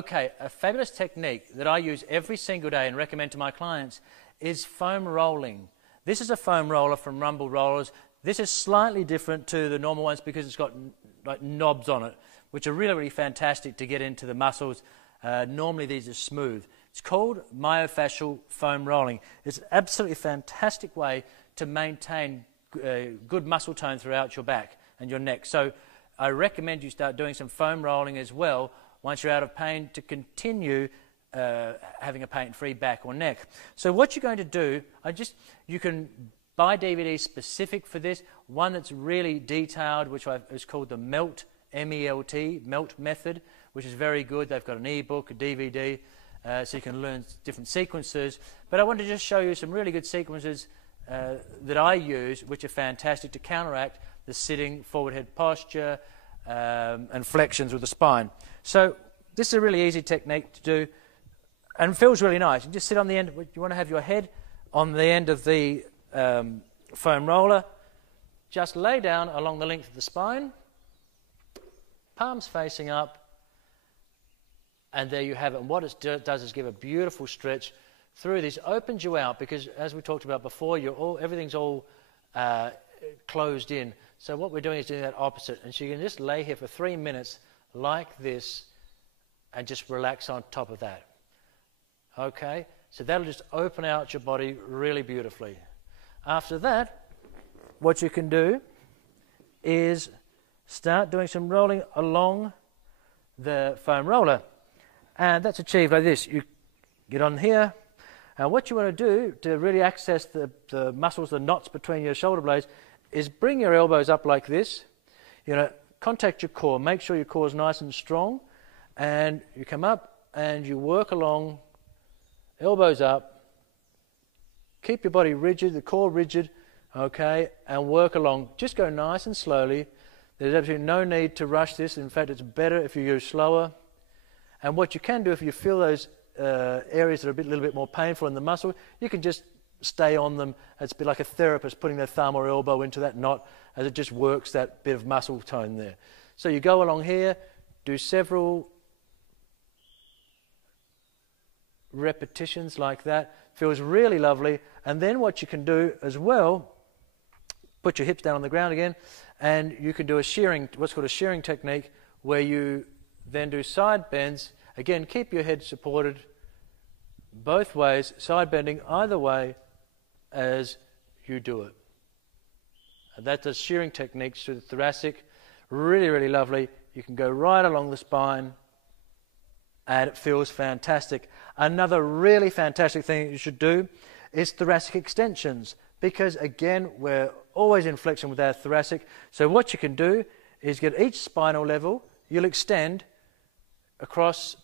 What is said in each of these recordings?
Okay, a fabulous technique that I use every single day and recommend to my clients is foam rolling. This is a foam roller from Rumble Rollers. This is slightly different to the normal ones because it's got like knobs on it, which are really, really fantastic to get into the muscles. Normally these are smooth. It's called myofascial foam rolling. It's an absolutely fantastic way to maintain good muscle tone throughout your back and your neck. So I recommend you start doing some foam rolling as well once you're out of pain to continue having a pain-free back or neck. So what you're going to do, you can buy DVDs specific for this. One that's really detailed, which is called the MELT, M-E-L-T, MELT method, which is very good. They've got an ebook, a DVD, so you can learn different sequences. But I want to just show you some really good sequences that I use, which are fantastic to counteract the sitting forward head posture and flexions with the spine. So this is a really easy technique to do and feels really nice. You just sit on the end. You want to have your head on the end of the foam roller. Just lay down along the length of the spine, palms facing up, and there you have it. And what it does is give a beautiful stretch through this. Opens you out because, as we talked about before, everything's all closed in. So what we're doing is doing that opposite. And so you can just lay here for 3 minutes like this and just relax on top of that. Okay? So that'll just open out your body really beautifully. After that, what you can do is start doing some rolling along the foam roller. And that's achieved like this. You get on here. And what you want to do to really access the muscles, the knots between your shoulder blades, is bring your elbows up like this. You know, contact your core. Make sure your core is nice and strong. And you come up and you work along, elbows up. Keep your body rigid, the core rigid, okay, and work along. Just go nice and slowly. There's absolutely no need to rush this. In fact, it's better if you go slower. And what you can do, if you feel those areas that are a little bit more painful in the muscle, you can just stay on them. It's a bit like a therapist putting their thumb or elbow into that knot as it just works that bit of muscle tone there. So you go along here, do several repetitions like that. Feels really lovely. And then what you can do as well, put your hips down on the ground again, and you can do what's called a shearing technique, where you then do side bends. Again, keep your head supported both ways, side bending either way as you do it. And that does shearing techniques through the thoracic. Really, really lovely. You can go right along the spine and it feels fantastic. Another really fantastic thing you should do is thoracic extensions, because again, we're always in flexion with our thoracic. So what you can do is get each spinal level, you'll extend across.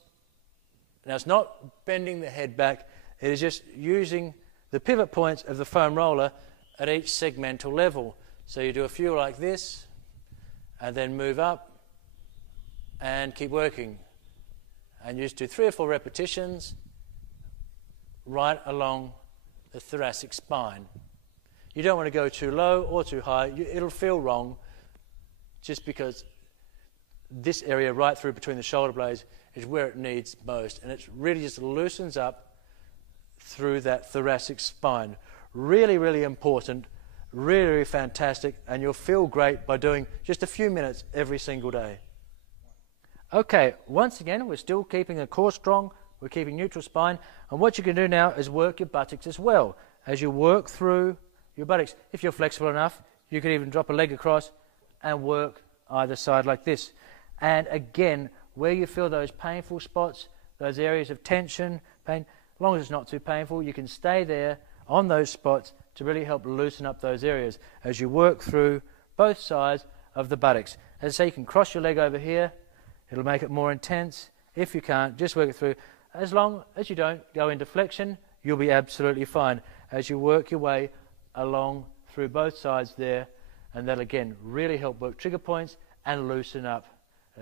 Now it's not bending the head back, it is just using the pivot points of the foam roller at each segmental level. So you do a few like this, and then move up and keep working. And you just do 3 or 4 repetitions right along the thoracic spine. You don't want to go too low or too high. It'll feel wrong just because this area right through between the shoulder blades is where it needs most. And it really just loosens up through that thoracic spine. Really, really important. Really, really fantastic. And you'll feel great by doing just a few minutes every single day. Okay, once again, we're still keeping the core strong. We're keeping neutral spine. And what you can do now is work your buttocks as well. As you work through your buttocks, if you're flexible enough, you can even drop a leg across and work either side like this. And again, where you feel those painful spots, those areas of tension, pain, as long as it's not too painful, you can stay there on those spots to really help loosen up those areas as you work through both sides of the buttocks. As I say, you can cross your leg over here. It'll make it more intense. If you can't, just work it through. As long as you don't go into flexion, you'll be absolutely fine as you work your way along through both sides there. And that'll again really help work trigger points and loosen up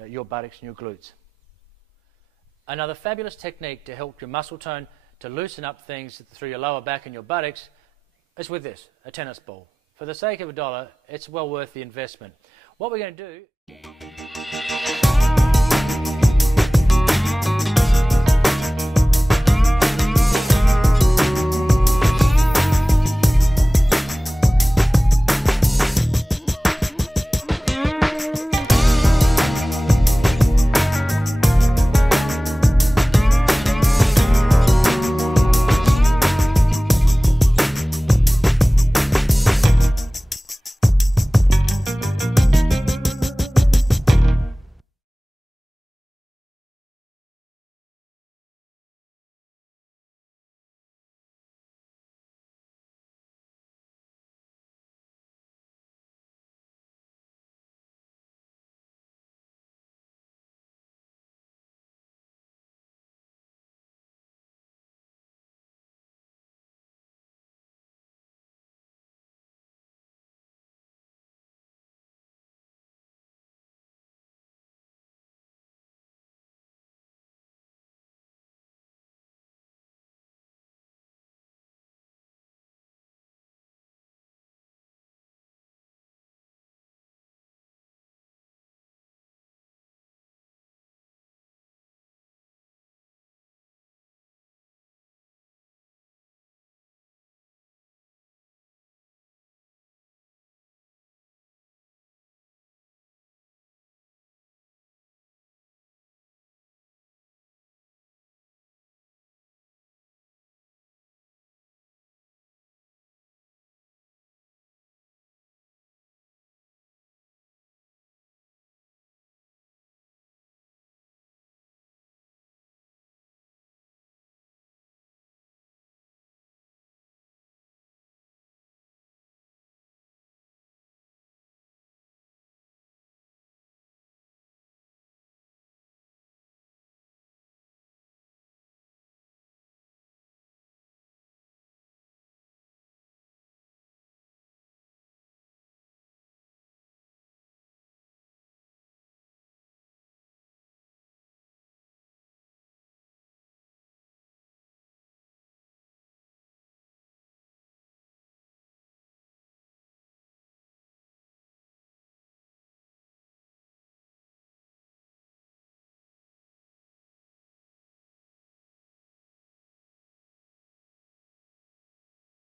your buttocks and your glutes. Another fabulous technique to help your muscle tone to loosen up things through your lower back and your buttocks is with this, a tennis ball. For the sake of $1, it's well worth the investment. What we're going to do